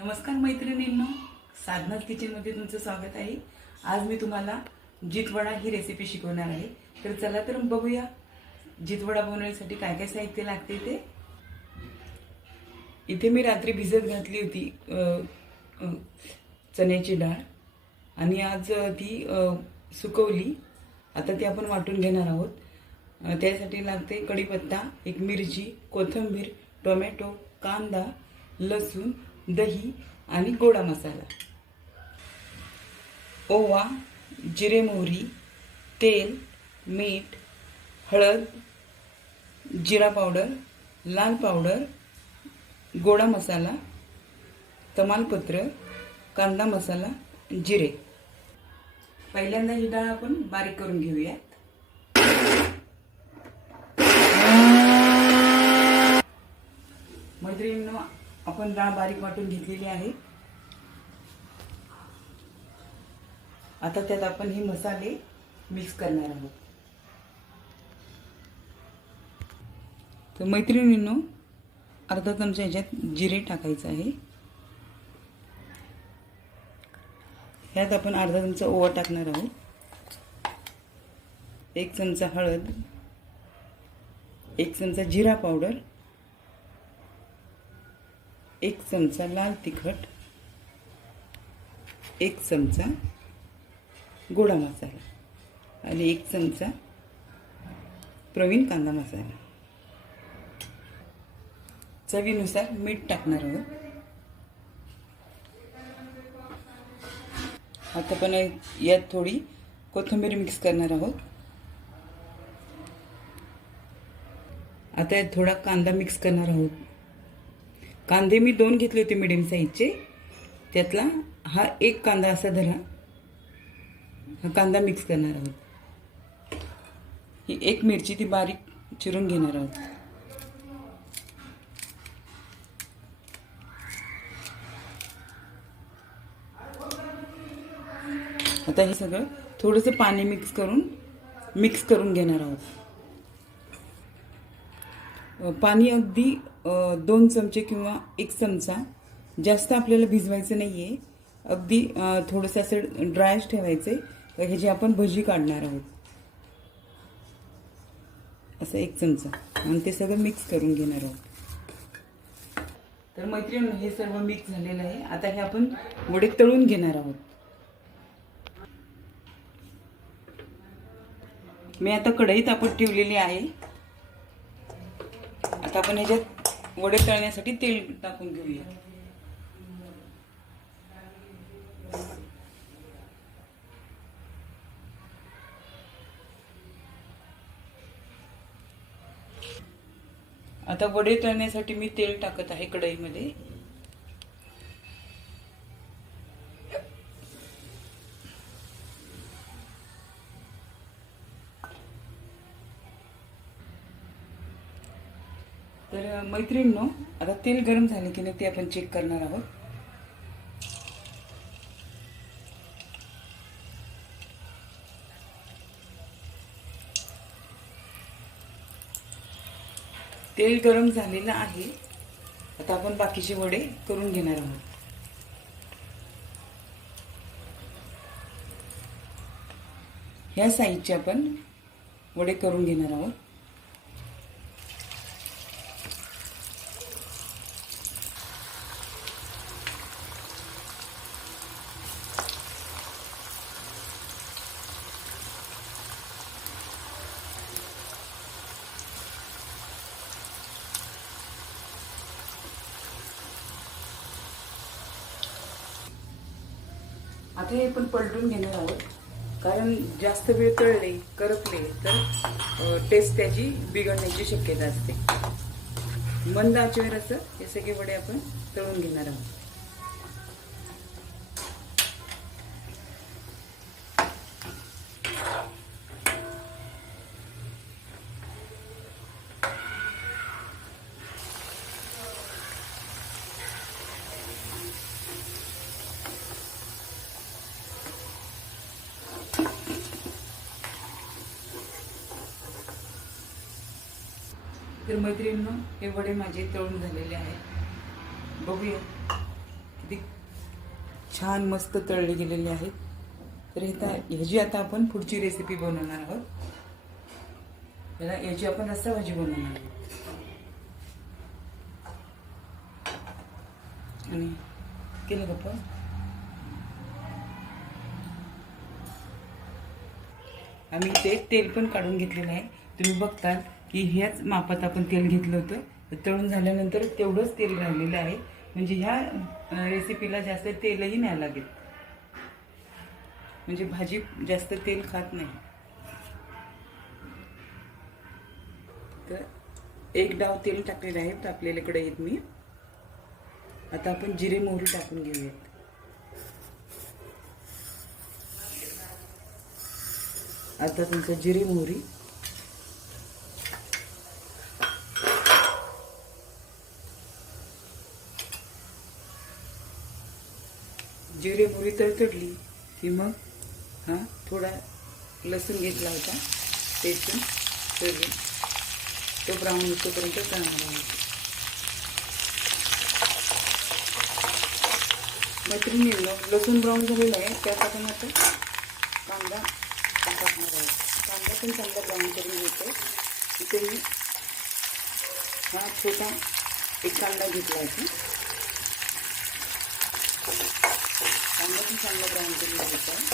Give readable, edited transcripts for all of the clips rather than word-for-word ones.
नमस्कार मैत्रिणींनो, साधनाज किचनमध्ये तुमचं स्वागत आहे। आज मी तुम्हाला जितवडा ही रेसिपी शिकवणार आहे। तर चला तर बघूया जितवडा बनवण्यासाठी काय काय साहित्य लागते ते। इथे मी रात्री भिजत घातली होती चण्याची डाळ आणि आज ती सुकवली। आता ती आपण वाटून घेणार आहोत। त्यासाठी लागते कढीपत्ता, एक मिरची, कोथिंबीर, टोमॅटो, कांदा, लसूण, दही आणि गोडा मसाला, ओवा, जिरे मोहरी, तेल, मीठ, हळद, जिरा पावडर, लाल पावडर, गोडा मसाला, तमालपत्र, कांदा मसाला, जिरे। पहिल्यांदा ही डाळ आपण बारीक करून घेऊया। मैत्रिणींनो, आपण डाळ बारीक वाटून घेतलेली आहे। आता त्यात आपण हे मसाले मिक्स करणार आहोत। तर मैत्रिणींनो, अर्धा चमचा ह्याच्यात जिरे टाकायचं आहे। ह्यात आपण अर्धा चमचा ओवा टाकणार आहोत। एक चमचा हळद, एक चमचा जिरा पावडर, एक चमचा लाल तिखट, एक चमचा गोडा मसाला आणि एक चमचा प्रवीण कांदा मसाला। चवीनुसार मीठ टाकणार आहोत। आता आपण यात थोडी कोथिंबीर मिक्स करणार आहोत। आता यात थोडा कांदा मिक्स करणार आहोत। कांदे मी 2 घेतले होते मीडियम साईजचे, त्यातला हा एक कांदा असा धरा। हा कांदा मिक्स करणार आहोत। ही एक मिरची ती बारीक चिरून घेणार आहोत। आता हे सगळं थोडंसं पाणी मिक्स करून घेणार आहोत। पाणी अगदी 2 चमचे किंवा 1 चमचा, जास्त आपल्याला भिजवायचं नाहीये। अगदी थोडंसं असं ड्रायच ठेवायचे। ह्याची आपण भजी काढणार आहोत। असं 1 चमचा आणि ते सगळं मिक्स करून घेणार आहोत। तर मैत्रिणींनो, हे सर्व मिक्स झालेलं आहे। आता हे आपण वडे तळून घेणार आहोत। मी आता कढई तापत ठेवलेली आहे। आता आपण ह्याच्यात वडे तळण्यासाठी तेल टाकून घेऊया। आता वडे तळण्यासाठी मी तेल टाकत आहे कढईमध्ये। तर मैत्रिणींनो, आता तेल गरम झाले की नाही ते आपण चेक करणार आहोत। तेल गरम झालेलं आहे। आता आपण बाकीचे वडे करून घेणार आहोत। ह्या साईजचे आपण वडे करून घेणार आहोत। आता हे आपण पलटून घेणार आहोत, कारण जास्त वेळ तळले करपले तर टेस्ट त्याची बिघडण्याची शक्यता असते। मंद आचेवर असं हे सगळे वडे आपण तळून घेणार आहोत। तर मैत्रिणींनो, हे वडे माझे तळून झालेले आहेत। बघूया अगदी छान मस्त तळले गेलेले आहेत. तर ह्याची आता आपण पुढची रेसिपी बनवणार आहोत. याची आपण रस्सा भाजी बनवणार आहोत. आणि केलं गप्पा. आम्ही ते तेल पण काढून घेतलेलं आहे. तुम्ही बघताल की ह्याच मापात आपण तेल घेतलं होतं. तळून झाल्यानंतर तेवढंच तेल राहिलेलं आहे. म्हणजे ह्या रेसिपीला जास्त तेलही नाही लागेल. म्हणजे भाजी जास्त तेल खात नाही. तर एक डाव तेल टाकलेलं आहे तापलेल्या कढईत मी. आता आपण जिरे मोहरी टाकून घेऊयात. आता तुमचं जिरे मोहरी तडतडली की मग थोडा लसूण घेतला होता ठेचून तो ब्राऊन होतोपर्यंत तळणार आहे. मैत्रिणींनो, लसूण ब्राऊन झालेला आहे. त्यात आपण आता कांदा टाकणार आहे. कांदा पण चांगला ब्राऊन करून घेतो. इथे मी छोटा एक कांदा घेतला आहे. कांदा पण चांगला ब्राऊन करून घ्यायचा आहे.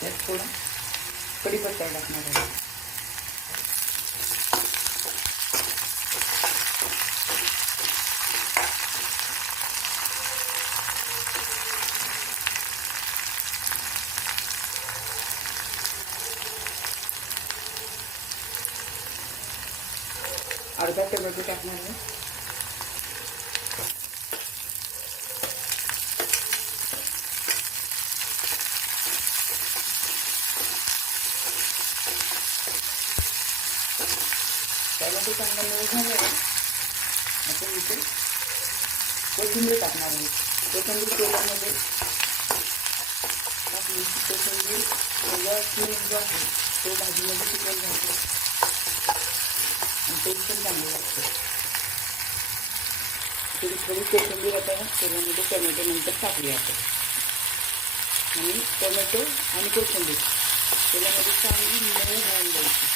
त्यात थोडा कढीपत्ता टाकणार आहे. अर्धा टोमॅटो टाकणार आहे. टोमॅटो चांगला मिळून झालेला आहे. आपण इथे कोथिंबीर टाकणार आहे. कोथिंबीर तेलामध्ये टाकली कोथिंबीर सगळा स्मेल जो आहे तो भाजीमध्ये चिकन घालतो. टेस्ट पण चांगलं लागतं. थोडी कोथिंबीर आता तेलामध्ये टोमॅटो नंतर टाकली आपण. आणि टोमॅटो आणि कोथिंबीर तेलामध्ये चांगली मिळून राहून द्यायची.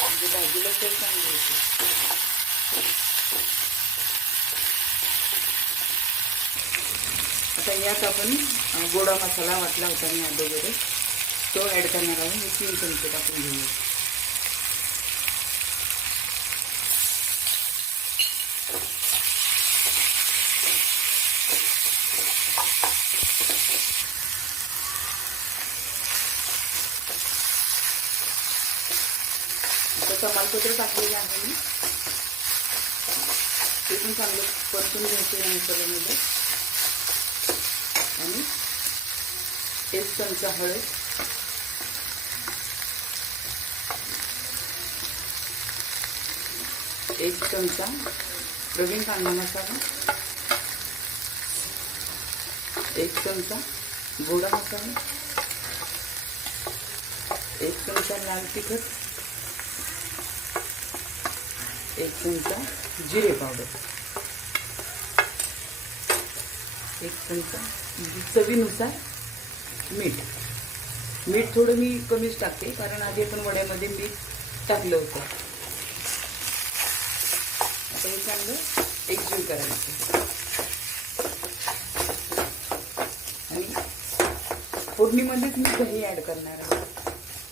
म्हणजे भाजीला तेल चांगलं होतं. आता यात आपण गोडा मसाला वाटला होता मी अगोदर तो ॲड करणार आहोत. मी 3 चमचे टाकून घेऊया. तमालपत्र टाकलेलं आहे मी. ते पण चांगलं परतून घ्यायचं या मसाल्यामध्ये. आणि 1 चमचा हळद, 1 चमचा प्रवीण कांदा मसाला, 1 चमचा गोडा मसाला, 1 चमचा लाल तिखट, 1 चमचा जिरे पावडर, 1 चमचा चवीनुसार मीठ थोडं मी कमीच टाकते कारण आधी आपण वड्यामध्ये मीठ टाकलं होतं. आता हे चांगलं एकजीव करायचं. आणि फोडणीमध्येच मी दही ॲड करणार आहे.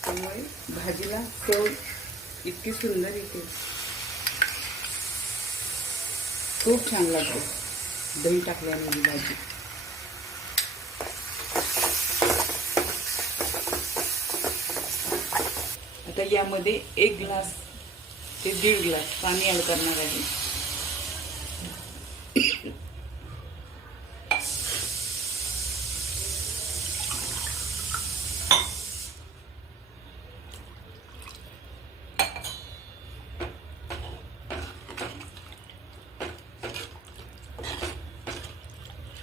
त्यामुळे भाजीला चव इतकी सुंदर येते. खूप छान लागते दही टाकल्याने ही भाजी. आता यामध्ये 1 ग्लास ते 1.5 ग्लास पाणी ॲड करणार आहे.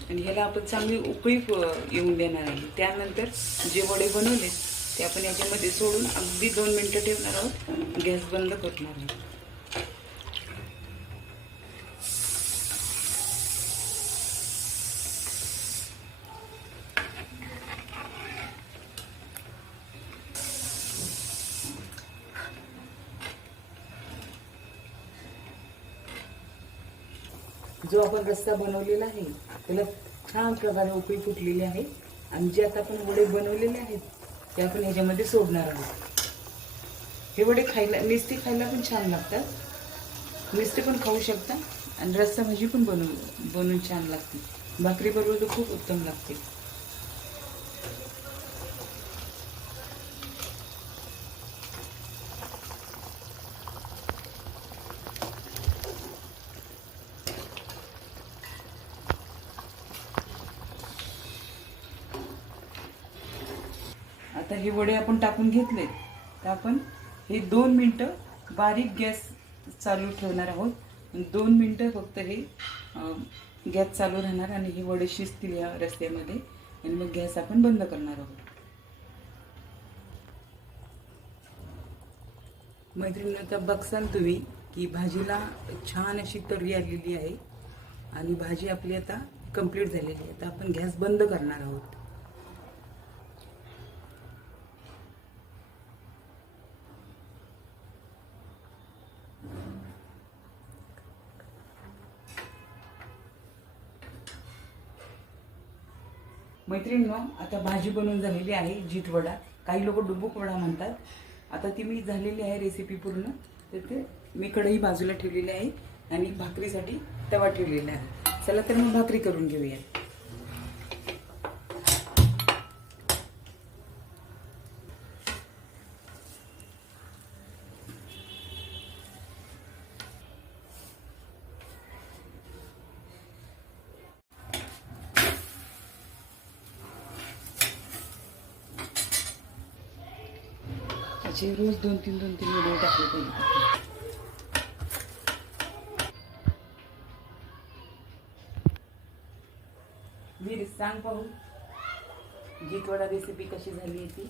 आणि ह्याला आपण चांगली उकळी येऊन देणार आहे. त्यानंतर जे वडे बनवले ते आपण याच्यामध्ये सोडून अगदी 2 मिनटं ठेवणार आहोत. गॅस बंद करणार आहोत. जो आपण रस्सा बनवलेला आहे त्याला छान प्रकारे उकळी फुटलेली आहे आणि जे आता आपण वडे बनवलेले आहेत ते आपण ह्याच्यामध्ये सोडणार आहोत. हे वडे खायला नुसते खायला पण छान लागतात, नुसते पण खाऊ शकता आणि रस्सा भाजी पण बनवून छान लागते. भाकरी बरोबर तर खूप उत्तम लागते. आता हे वडे आपण टाकून घेतले तर आपण हे 2 मिनटं बारीक गॅस चालू ठेवणार आहोत. 2 मिनटं फक्त हे गॅस चालू राहणार आणि हे वडे शिजतील या रस्त्यामध्ये आणि मग गॅस आपण बंद करणार आहोत. मैत्रिणींनो, आता बघसाल तुम्ही की भाजीला छान अशी तर्री आलेली आहे आणि भाजी आपली आता कंप्लीट झालेली आहे. आता आपण गॅस बंद करणार आहोत. मैत्रिणींनो, आता भाजी बनवून झालेली आहे. जितवडा, काही लोक डुबुक वडा म्हणतात. आता ती मी झालेली आहे रेसिपी पूर्ण. तर ते मी कढई बाजूला ठेवलेली आहे आणि भाकरीसाठी तवा ठेवलेला आहे. चला तर मग भाकरी करून घेऊया. असे रोज 2-3 व्हिडिओ टाकले पाहिजे. वीर, सांग पाहू जितवडा रेसिपी कशी झाली आहे ती.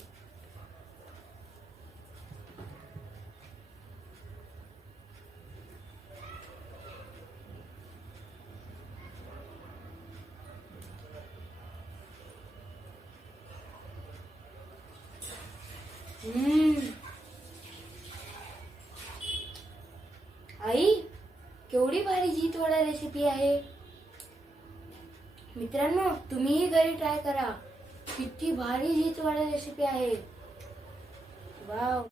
आई, केवढी भारी जितवडा रेसिपी आहे. मित्रांनो, तुम्हीही घरी ट्राय करा. किती भारी जितवडा रेसिपी आहे. वाव.